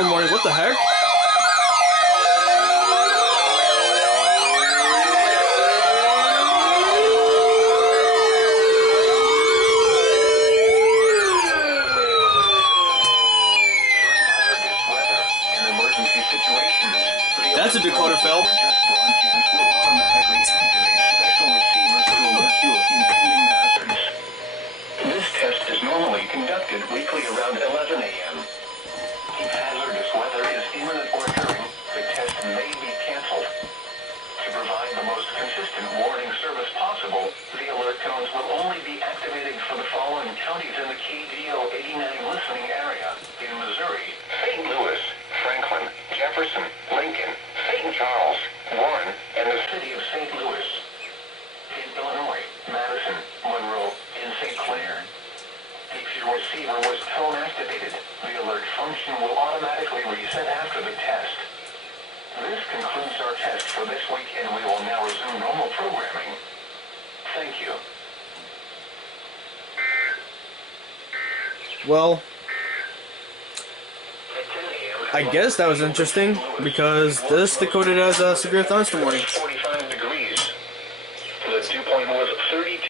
thunderstorm warning. What the heck? That's a decoder fail. This test is normally conducted weekly around 11 a.m. If hazardous weather is imminent or occurring, the test may be canceled. To provide the most consistent warning service possible, the alert tones will only be activated for the following counties in the KDO89 listening area: in Missouri, St. Louis, Franklin, Jefferson, Lincoln, St. Charles, Warren, and the city of St. Louis. In Illinois, Madison, Monroe, and St. Clair. If your receiver was tone activated, the alert function will automatically reset after the test. This concludes our test for this week, and we will now resume normal programming. Thank you. Well, I guess that was interesting because this decoded as a severe thunderstorm warning.